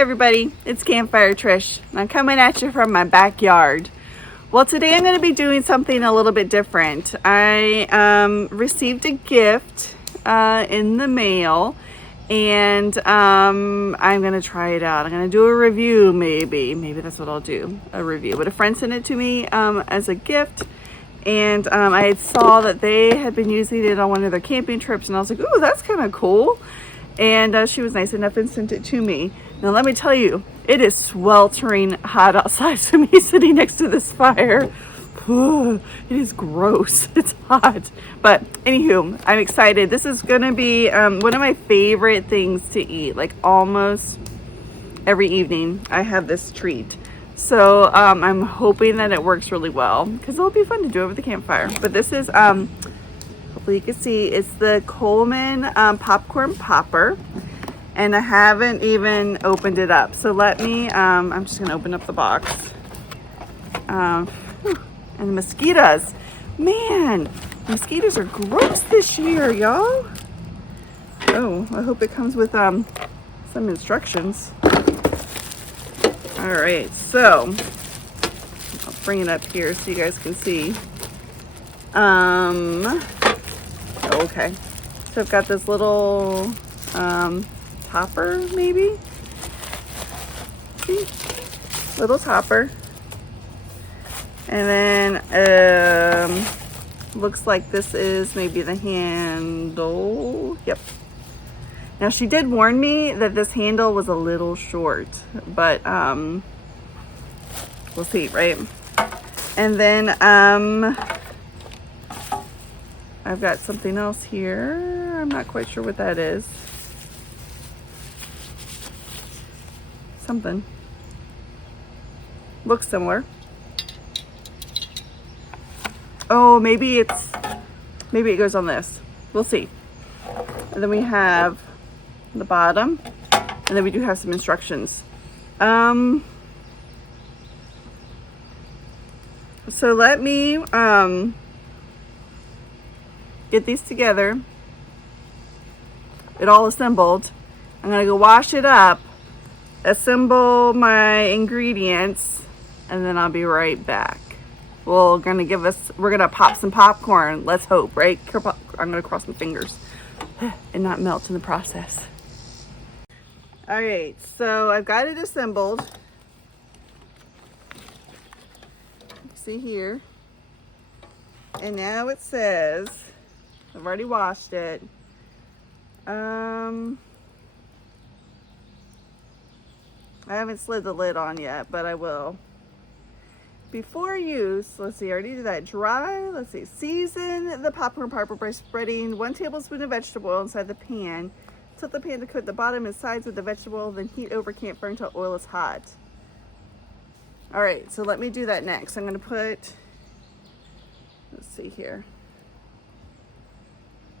everybody, it's Campfire Trish. I'm coming at you from my backyard. Well, today I'm going to be doing something a little bit different. I received a gift in the mail, and I'm going to try it out. I'm going to do a review, maybe that's what I'll do, a review. But a friend sent it to me as a gift, and I saw that they had been using it on one of their camping trips, and I was like, ooh, that's kind of cool. And she was nice enough and sent it to me. Now let me tell you, it is sweltering hot outside, so me sitting next to this fire, it is gross. It's hot. But anywho, I'm excited. This is gonna be one of my favorite things to eat. Like almost every evening I have this treat. So I'm hoping that it works really well because it'll be fun to do over the campfire. But this is hopefully you can see, it's the Coleman popcorn popper, and I haven't even opened it up. So let me, I'm just gonna open up the box. And the mosquitoes, man, mosquitoes are gross this year, y'all. Oh, I hope it comes with some instructions. All right, so I'll bring it up here so you guys can see. Okay, so I've got this little topper, maybe. See, little topper, and then looks like this is maybe the handle. Yep. Now she did warn me that this handle was a little short, but we'll see, right? And then I've got something else here. I'm not quite sure what that is. Something. Looks similar. Oh, maybe it goes on this. We'll see. And then we have the bottom, and then we do have some instructions. So let me get these together. It all assembled. I'm gonna go wash it up, assemble my ingredients, and then I'll be right back. We're gonna pop some popcorn. Let's hope, right? I'm gonna cross my fingers and not melt in the process. All right, so I've got it assembled. See here. And now it says, I've already washed it. I haven't slid the lid on yet, but I will. Before use, let's see, I already did that. Dry, let's see, season the popcorn popper by spreading 1 tablespoon of vegetable oil inside the pan. Tilt the pan to coat the bottom and sides with the vegetable oil, then heat over campfire until oil is hot. All right, so let me do that next. I'm gonna put, let's see here.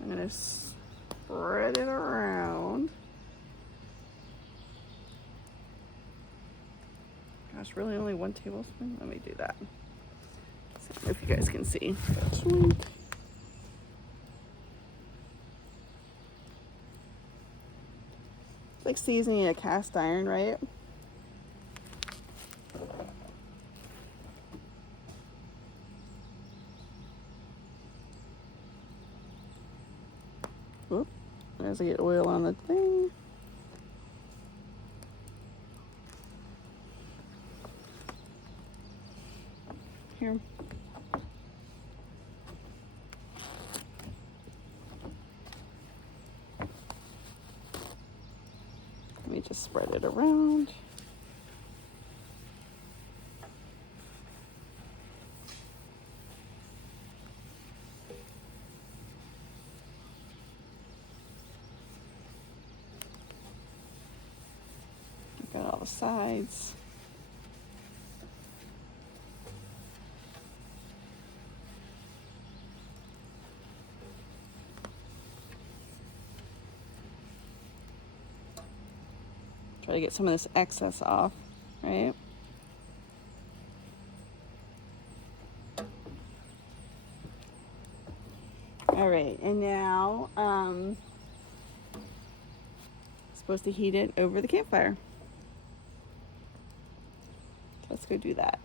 I'm gonna spread it around. Gosh, really only 1 tablespoon? Let me do that. See if you guys can see. Sweet. It's like seasoning a cast iron, right? Whoop. As I get oil on the thing. Here. Let me just spread it around. Got all the sides. Try to get some of this excess off, right? All right, and now supposed to heat it over the campfire. let's go do that.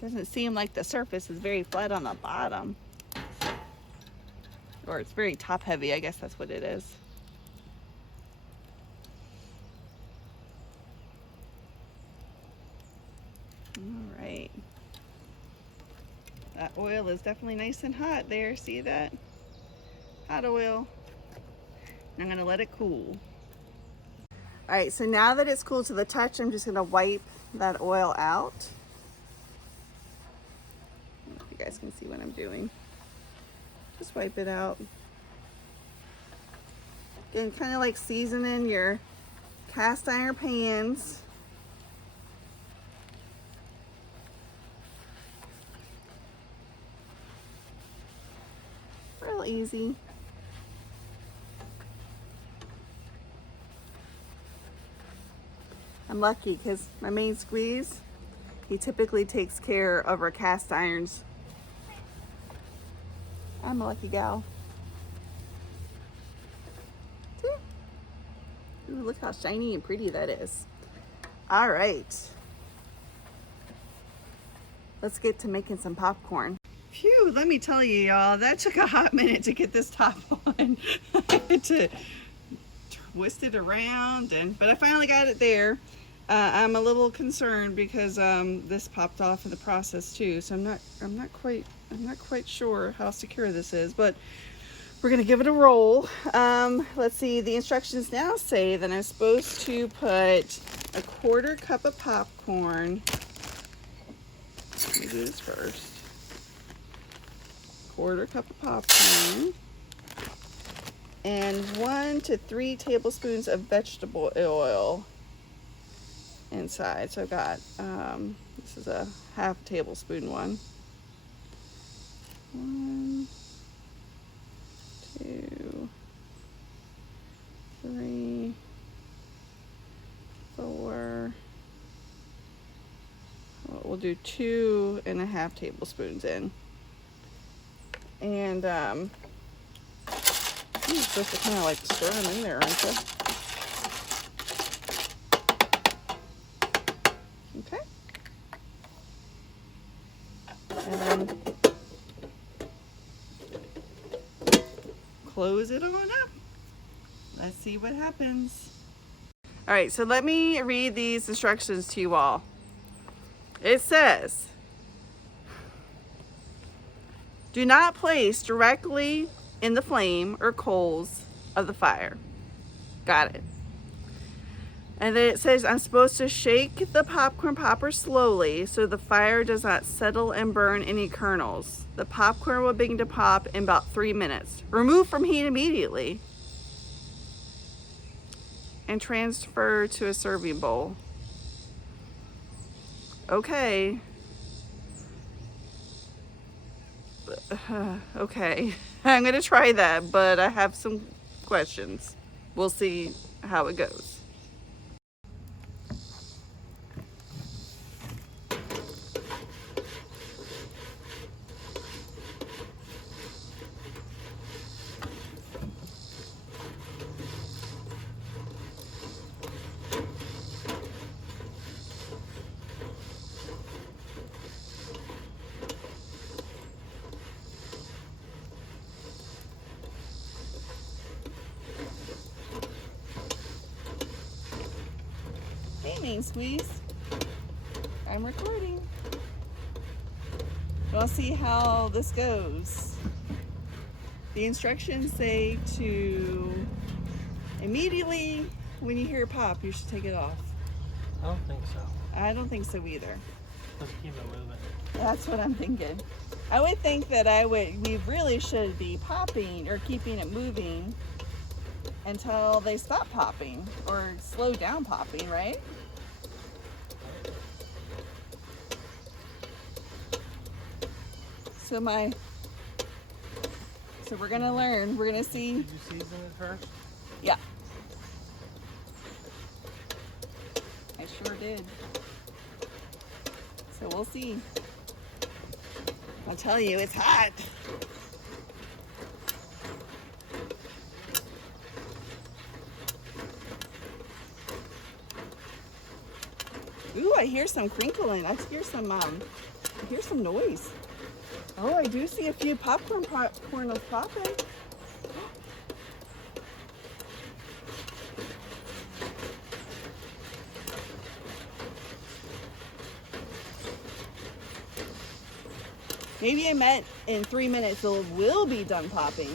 Doesn't seem like the surface is very flat on the bottom. Or it's very top heavy, I guess that's what it is. All right. That oil is definitely nice and hot there. See that? Hot oil. I'm gonna let it cool. All right, so now that it's cool to the touch, I'm just gonna wipe that oil out. I don't know if you guys can see what I'm doing. Just wipe it out. Again, kind of like seasoning your cast iron pans. Real easy. I'm lucky because my main squeeze, he typically takes care of our cast irons. I'm a lucky gal. See? Ooh, look how shiny and pretty that is. All right. Let's get to making some popcorn. Phew, let me tell you, y'all, that took a hot minute to get this top on. I had to twist it around, but I finally got it there. I'm a little concerned because this popped off in the process too, so I'm not quite sure how secure this is, but we're gonna give it a roll. Let's see, the instructions now say that I'm supposed to put a 1/4 cup of popcorn. Let me do this first. 1/4 cup of popcorn and 1 to 3 tablespoons of vegetable oil inside. So I've got this is a 1/2 tablespoon one. 1, 2, 3, 4. Well, we'll do 2.5 tablespoons in. And you're supposed to kind of like stir them in there, aren't you? Okay. And then close it on up. Let's see what happens. All right, so let me read these instructions to you all. It says, do not place directly in the flame or coals of the fire. Got it. And then it says I'm supposed to shake the popcorn popper slowly so the fire does not settle and burn any kernels. The popcorn will begin to pop in about 3 minutes. Remove from heat immediately and transfer to a serving bowl. Okay. Okay, I'm gonna try that, but I have some questions. We'll see how it goes. Hey, Main Squeeze. I'm recording. We'll see how this goes. The instructions say to immediately when you hear a pop, you should take it off. I don't think so. I don't think so either. Let's keep it moving. That's what I'm thinking. I would think that we really should be popping or keeping it moving until they stop popping or slow down popping, right? So my So we're gonna learn. We're gonna see. Did you season it first? Yeah. I sure did. So we'll see. I'll tell you, it's hot. Ooh, I hear some crinkling. I hear some noise. Oh, I do see a few popcorn kernels popping. Maybe I meant in 3 minutes it will be done popping.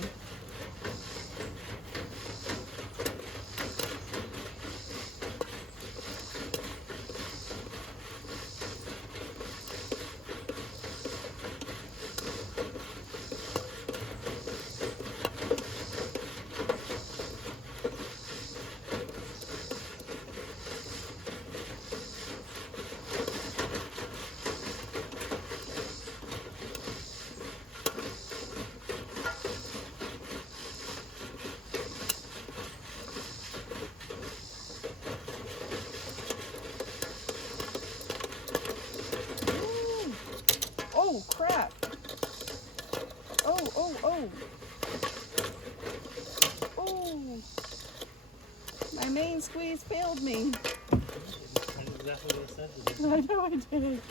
Oh, crap. Oh. Oh. My main squeeze failed me. That's exactly what it said to do. I know I did.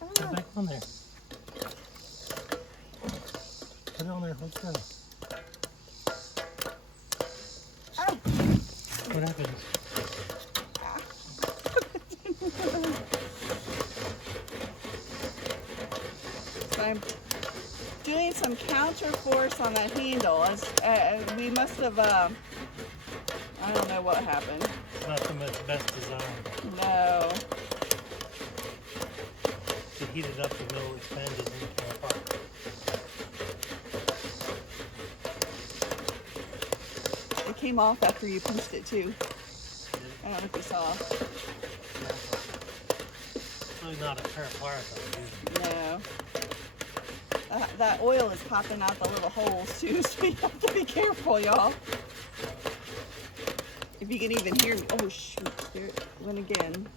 Put it back on there. Put it on there. Let's go. Ow. What happens? So I'm doing some counter force on that handle. We must have, I don't know what happened. It's not the best design. No. To heat it up, the middle expanded and it came apart. It came off after you pinched it too. I don't know if you saw. It's really not a pair of pliers I'm using. No. That oil is popping out the little holes too, so you have to be careful, y'all. If you can even hear me. Oh shoot, there it went again.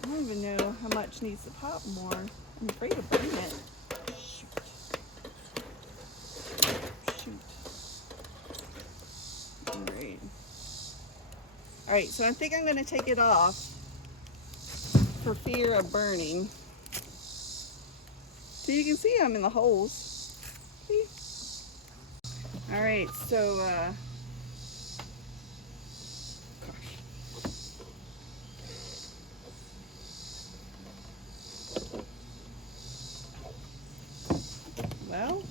I don't even know how much needs to pop more. I'm afraid to burn it. Shoot. All right, so I think I'm going to take it off for fear of burning. So you can see I'm in the holes. See? All right, so well,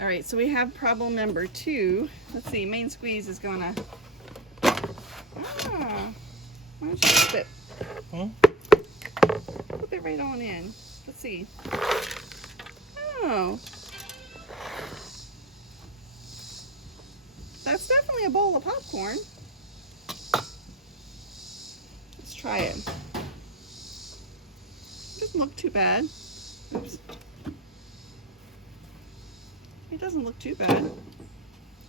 all right, so we have problem number 2. Let's see, main squeeze is gonna, why don't you flip it? Flip it right on in. Let's see. Oh. That's definitely a bowl of popcorn. Let's try it. Doesn't look too bad. Oops. It doesn't look too bad.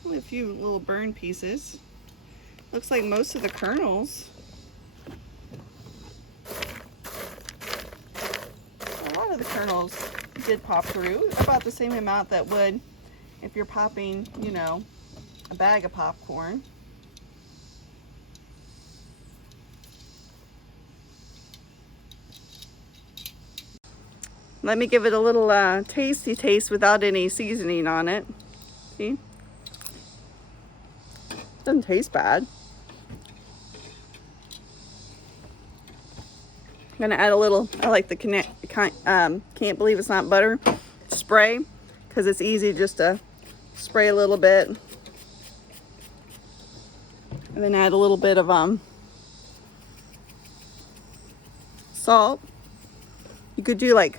Only a few little burn pieces. Looks like most of the kernels. A lot of the kernels did pop through. About the same amount that would if you're popping, you know, a bag of popcorn. Let me give it a little tasty taste without any seasoning on it. See? Doesn't taste bad. gonna add a little, I like the can't believe it's not butter spray, because it's easy just to spray a little bit. And then add a little bit of salt. You could do like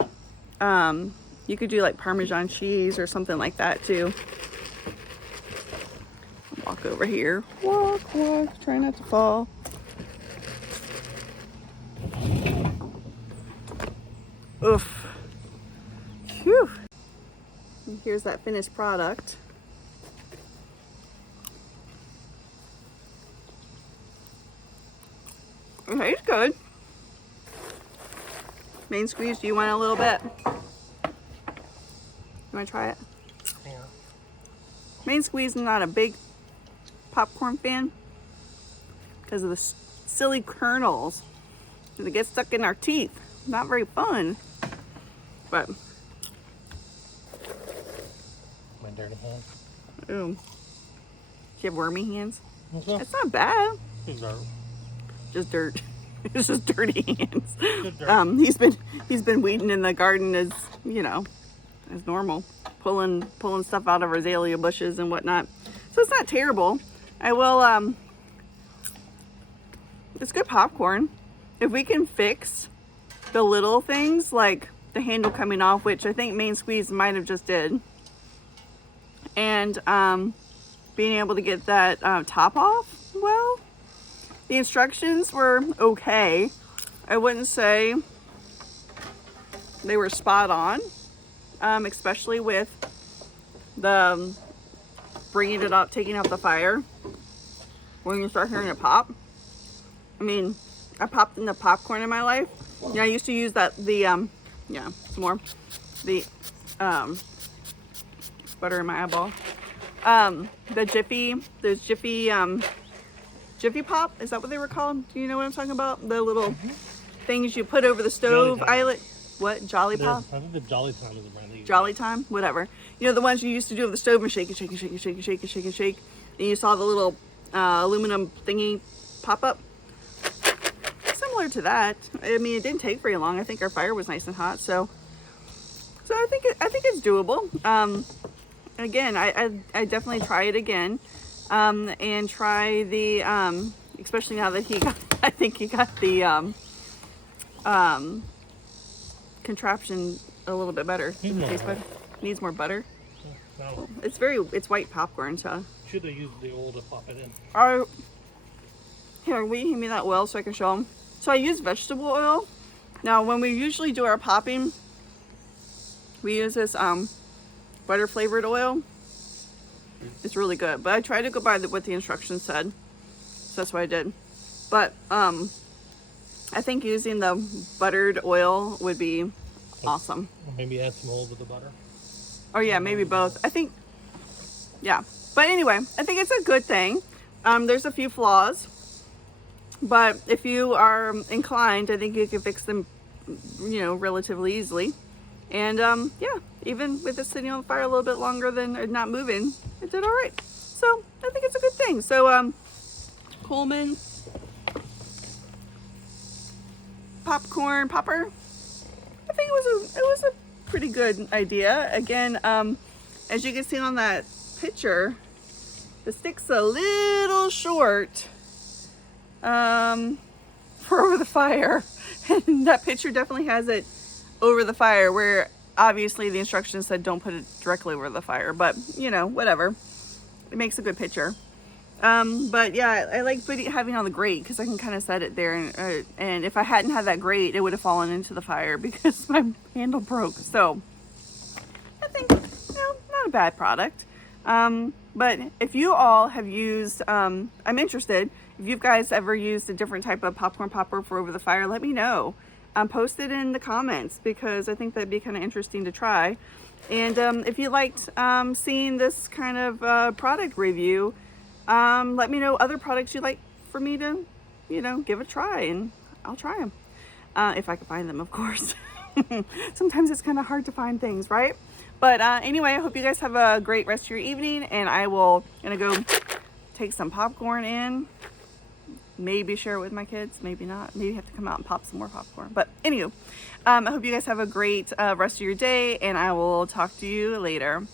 Parmesan cheese or something like that too. Walk over here. Walk, try not to fall. Oof. Phew. And here's that finished product. It tastes good. Main squeeze, do you want a little bit? You want to try it? Yeah. Main squeeze, I'm not a big popcorn fan because of the silly kernels that get stuck in our teeth. Not very fun. But My dirty hands. ooh. Do you have wormy hands? Okay. It's not bad. It's dirt. Just dirt. It's just dirty hands. Good dirt. He's been weeding in the garden as as normal, pulling stuff out of our azalea bushes and whatnot. So it's not terrible. I will it's good popcorn. If we can fix the little things like the handle coming off, which I think Main Squeeze might have just did, and being able to get that top off, well, the instructions were okay. I wouldn't say they were spot on, especially with the bringing it up, taking out the fire. When you start hearing it pop, I mean, I popped in the popcorn in my life. Yeah, I used to use some more, the butter in my eyeball. Those Jiffy Pop, is that what they were called? Do you know what I'm talking about? The little things you put over the stove. What? Jolly Pop? I think the Jolly Time is the brand they use. Jolly Time? Whatever. You know, the ones you used to do over the stove and shake and shake and shake and shake and shake and shake and shake. And you saw the little aluminum thingy pop up. Similar to that. I mean, it didn't take very long. I think our fire was nice and hot, so I think it's doable. Again, I definitely try it again, and try the especially now that I think he got the contraption a little bit better. Does it taste better? Needs more butter. No. It's white popcorn, so. Should have used the oil to pop it in. Here, will you hand me that oil so I can show them? So I use vegetable oil. Now, when we usually do our popping, we use this butter flavored oil. It's really good, but I tried to go by what the instructions said, so that's what I did. But I think using the buttered oil would be awesome. Maybe add some oil to the butter. Oh yeah, maybe both. I think, yeah. But anyway, I think it's a good thing. There's a few flaws, but if you are inclined, I think you can fix them, relatively easily. And yeah, even with it sitting on the fire a little bit longer than not moving, it did all right. So I think it's a good thing. So Coleman popcorn popper, I think it was a pretty good idea. Again, as you can see on that picture, the stick's a little short for over the fire. And that picture definitely has it over the fire, where obviously the instructions said don't put it directly over the fire, but whatever. It makes a good picture. But yeah, I like having it on the grate because I can kind of set it there, and if I hadn't had that grate, it would have fallen into the fire because my handle broke. So I think not a bad product. But if you all have used, I'm interested if you guys ever used a different type of popcorn popper for over the fire. Let me know. Post it in the comments because I think that'd be kind of interesting to try. And if you liked seeing this kind of product review, let me know other products you'd like for me to, give a try, and I'll try them. If I can find them, of course. Sometimes it's kind of hard to find things, right? But anyway, I hope you guys have a great rest of your evening, and I will gonna go take some popcorn in, maybe share it with my kids, maybe not. Maybe have to come out and pop some more popcorn. But anywho, I hope you guys have a great rest of your day, and I will talk to you later.